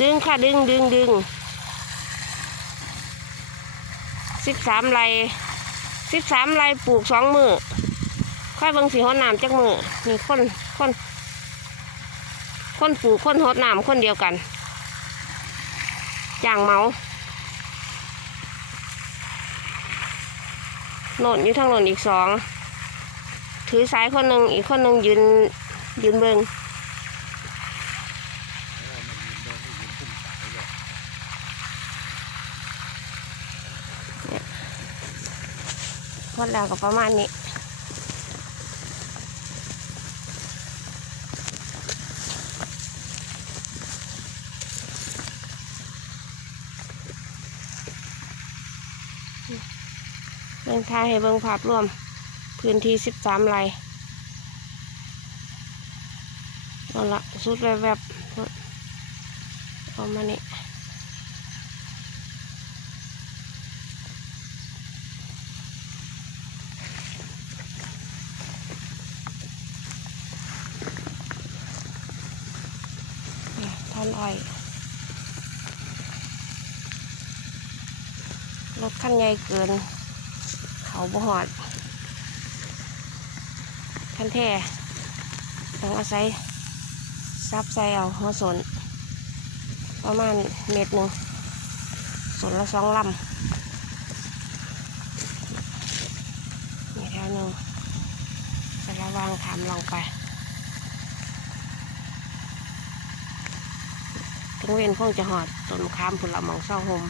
ดึงค่ะดึงดึงดึงสิบสามไรสิบสามไรปลูกสองมือค่อยเบิ่งสีหดน้ำจักมือมีคนคนคนปลูกคนหดน้ำคนเดียวกันจ้างเมาโน่นอยู่ทางโน่นอีกสองถือสายคนหนึ่งอีกคนหนึ่งยืนยืนเบิง พอ ดแล้วก็ประมาณนี้เบิ่งทายให้เบิ่งภาพรวม พื้นที่สิบสามไร่เอาละสุดแวบๆเอามานี่นี่ท่ อนอ้อยรถคันใหญ่เกิน เขาบ่หอดคันแท้ต้องอาศัยซับใส่เอาหัวสน ประมาณเม็ดหนึ่งสนละสองลำนี่แถวหนึ่งจะระวางขามลงไป ถึงเว้นคงจะหอดต้นมะขามผลละมองเศร้าหม